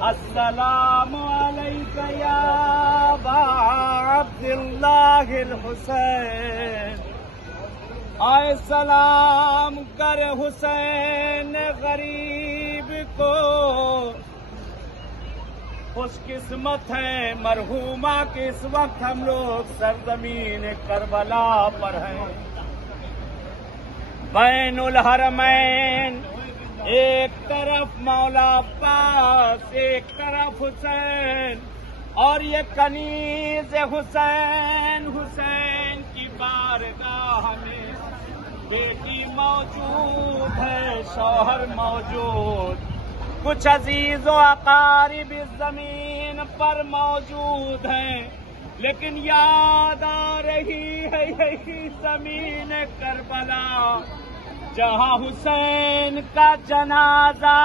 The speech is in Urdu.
السلام علیک یا ابا عبداللہ الحسین، آئے سلام کر حسین غریب کو، خوش قسمت ہے مرحومہ کہ اس وقت ہم لوگ سرزمین کربلا پر ہیں۔ بین الحرمین، ایک طرف مولا عباس، ایک طرف حسین، اور یہ کنیز حسین، حسین کی بارگاہ میں بیٹی موجود ہے، شوہر موجود، کچھ عزیز و اقارب اس زمین پر موجود ہیں، لیکن یاد آ رہی ہے یہی زمین کربلا جہاں حسین کا جنازہ